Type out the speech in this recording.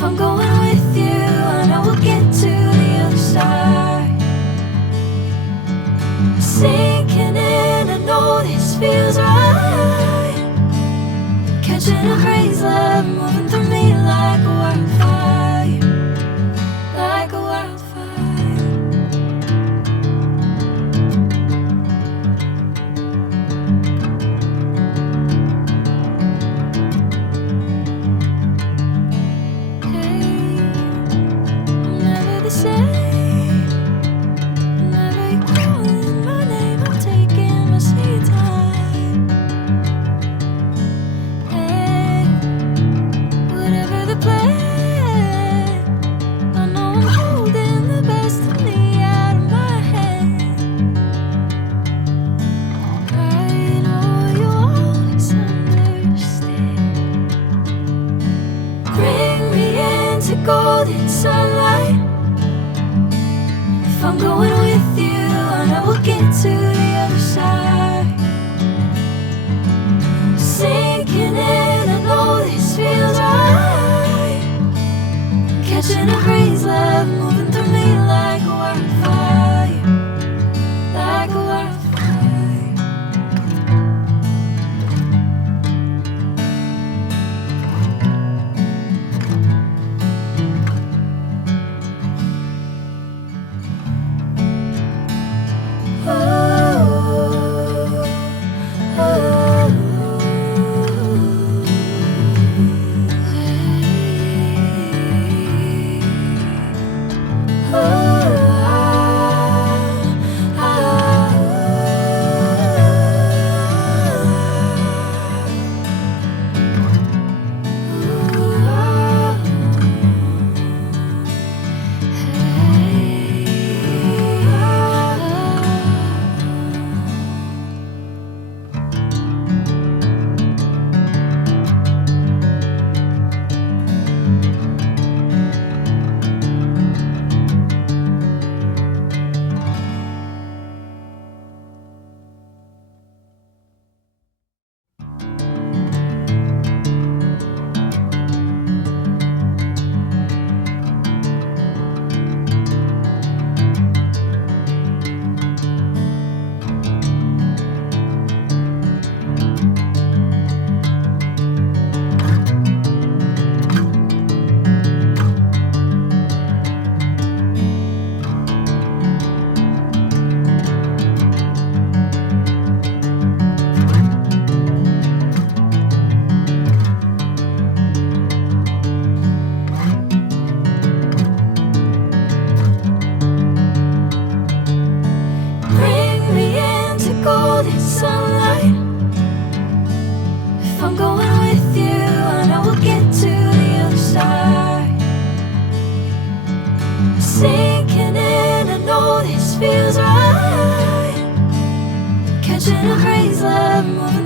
If I'm going with you, I know we'll get to the other side. Sinking in, I know this feels right. Catching a crazy love, moving through me like a wildfire, like a wildfire. Golden sunlight. If I'm going with you, I know we'll get to the other side. Sinking in, I know this feels right. Catching a crazy love, moving through me like a wildfire, like a wildfire. Sunlight. If I'm going with you, I know we'll get to the other side. Sinking in, I know this feels right. Catching a crazy love, moving